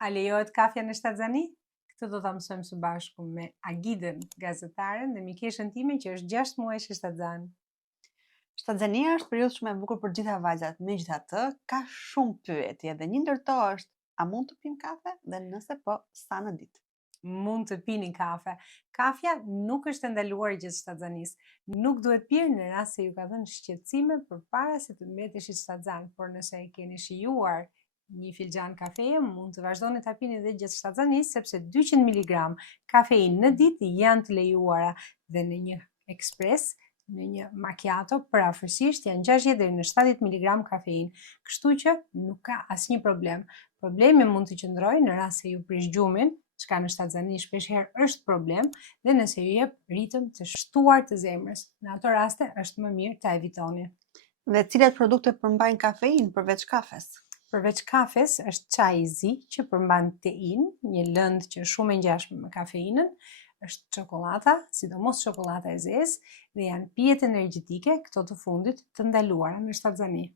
A lejohet kafja në shtatzani? Këtë do ta mësojmë së bashku me Agiden, gazetaren dhe mikeshën time që është 6 muajsh e shtatzan. Shtatzania është periudhë shumë e bukur për gjitha vajzat. Megjithatë, ka shumë pyetje dhe një ndër to është: a mund të pim kafe dhe nëse po, sa në ditë? Mund të pini kafe. Kafja nuk është ndaluar gjatë shtatzanisë. Nuk duhet pirë në rast se ju ka dhënë shqetësime përpara se të mbeteshit shtatzan, por nëse e keni shijuar një filxhan kafeje, mund të vazhdoni ta pini edhe gjatë shtatzanisë, sepse 200 mg kafeinë në ditë janë të lejuara dhe në një ekspres, në një macchiato, përafërsisht janë 60 deri në 70 mg kafeinë, kështu që nuk ka asnjë problem. Problemi mund të qëndrojë në rast se ju prish gjumin, çka në shtatzani shpeshherë është problem, dhe nëse ju jep ritëm të shtuar të zemrës. Në ato raste është më mirë ta evitoni. Dhe cilat produkte përmbajnë kafeinë përveç kafes? Përveç kafes është çaji I zi që përmban tein, një lëndë që është shumë e ngjashme me kafeinën, është çokolata, sidomos çokolata e zezë, dhe janë pijet energjetike, këto të fundit të ndaluara në shtatzani.